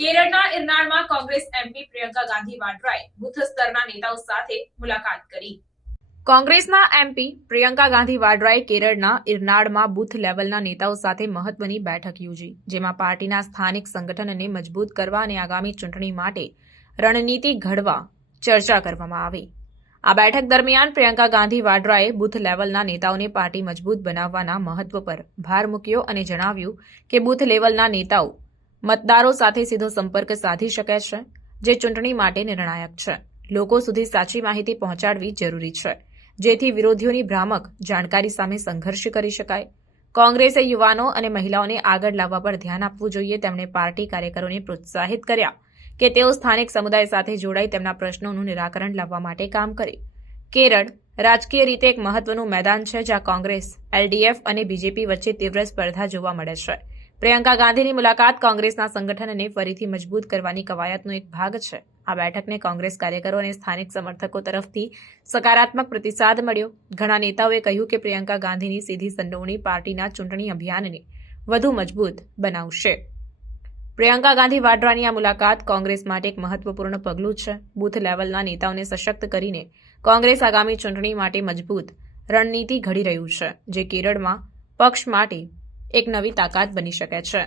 કેરળના ઇરનાળમાં કોંગ્રેસ એમપી પ્રિયંકા ગાંધી વાડ્રાએ બુથ સ્તરના નેતાઓ સાથે મુલાકાત કરી. કોંગ્રેસના એમપી પ્રિયંકા ગાંધી વાડ્રાએ કેરળના ઇરનાળમાં બુથ લેવલના નેતાઓ સાથે મહત્વની બેઠક યોજી, જેમાં પાર્ટીના સ્થાનિક સંગઠનને મજબૂત કરવા અને આગામી ચૂંટણી માટે રણનીતિ ઘડવા ચર્ચા કરવામાં આવી. આ બેઠક દરમિયાન પ્રિયંકા ગાંધી વાડ્રાએ બુથ લેવલના નેતાઓને પાર્ટી મજબૂત બનાવવાના મહત્વ પર ભાર મૂક્યો અને જણાવ્યું કે બુથ લેવલના નેતાઓ મતદારો સાથે સીધો સંપર્ક સાધી શકે છે, જે ચૂંટણી માટે નિર્ણાયક છે. લોકો સુધી સાચી માહિતી પહોંચાડવી જરૂરી છે, જેથી વિરોધીઓની ભ્રામક જાણકારી સામે સંઘર્ષ કરી શકાય. કોંગ્રેસે યુવાનો અને મહિલાઓને આગળ લાવવા પર ધ્યાન આપવું જોઈએ, તેમણે પાર્ટી કાર્યકરોને પ્રોત્સાહિત કર્યા કે તેઓ સ્થાનિક સમુદાય સાથે જોડાઈ તેમના પ્રશ્નોનું નિરાકરણ લાવવા માટે કામ કરે. કેરળ રાજકીય રીતે એક મહત્વનું મેદાન છે, જ્યાં કોંગ્રેસ, એલડીએફ અને બીજેપી વચ્ચે તીવ્ર સ્પર્ધા જોવા મળે છે. પ્રિયંકા ગાંધીની મુલાકાત કોંગ્રેસના સંગઠનને ફરીથી મજબૂત કરવાની કવાયતનો એક ભાગ છે. આ બેઠકને કોંગ્રેસ કાર્યકરો અને સ્થાનિક સમર્થકો તરફથી સકારાત્મક પ્રતિસાદ મળ્યો. ઘણા નેતાઓએ કહ્યું કે પ્રિયંકા ગાંધીની સીધી સંડોવણી પાર્ટીના ચૂંટણી અભિયાનને વધુ મજબૂત બનાવશે. પ્રિયંકા ગાંધી વાડ્રાની આ મુલાકાત કોંગ્રેસ માટે એક મહત્વપૂર્ણ પગલું છે. બૂથ લેવલના નેતાઓને સશક્ત કરીને કોંગ્રેસ આગામી ચૂંટણી માટે મજબૂત રણનીતિ ઘડી રહ્યું છે, જે કેરળમાં પક્ષ માટે એક નવી તાકાત બની શકે છે.